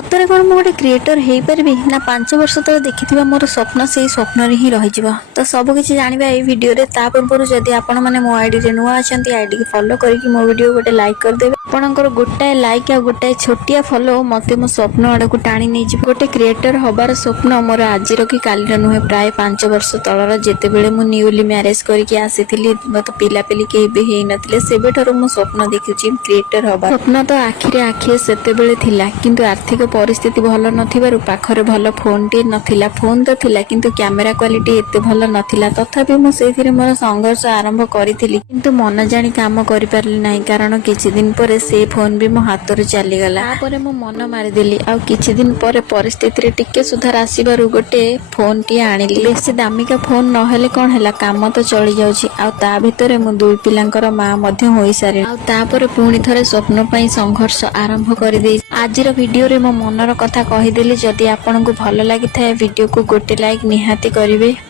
सतरे कौन मु गोटे क्रिएटर हो पारि ना 5 वर्ष तक देखि मोर स्वप्न से स्वप्न ही रही तो सबकि जाना ये वीडियो रे ता पूर्व जदि आपण मैंने मो आईडी रे नुआ अच्छा आईडी की फॉलो करके मो वीडियो गोटे लाइक करदेवे आपंकर गोटाए लाइक आ गोटाए छोटिया फॉलो मते मो स्वप्न आड़ को टाणी नहीं गोटे क्रिएटर हबार स्वप्न मोर आज कि काली नुहे प्राय 5 वर्ष तलर जितेबले मु न्यूली मैरेज करके आसी मत पिलापिली कहीं नथिले सेबे ठारू मो स्वप्न देखुची क्रिएटर हबा स्वप्न तो आखिरे आखिए सेतेबेले थिला किंतु आर्थिक परिस्थिति भल नथिबारु पाखरे भल फोन टी नथिला फोन तो थिला किंतु कैमेरा क्वालिटी एते भल नथिला तथापि मु सेथिरे मोर संघर्ष आरंभ करिथिली किंतु मन जानी काम करि पारली नाही कारण किछि दिन परे से फोन भी मो हातरु चली गला तापरे मु मन मारि देली आ किछि दिन परे परिस्थिति रे टिके सुधार आसीबारु गोटे फोन टी आनिली बेसी दामिका फोन न हेले कोन हैला काम तो चली जाउची आ ता भितरे मु दुई पिलांकर मां मध्ये होई सारे आ तापरे पुणी थरे स्वप्न पई संघर्ष आरंभ करि देई आजिर वीडियो रे मो मनर कथा कहिदेली जदि आपनको भल लागि थाए वीडियो को गोटे लाइक निहाती करिवे।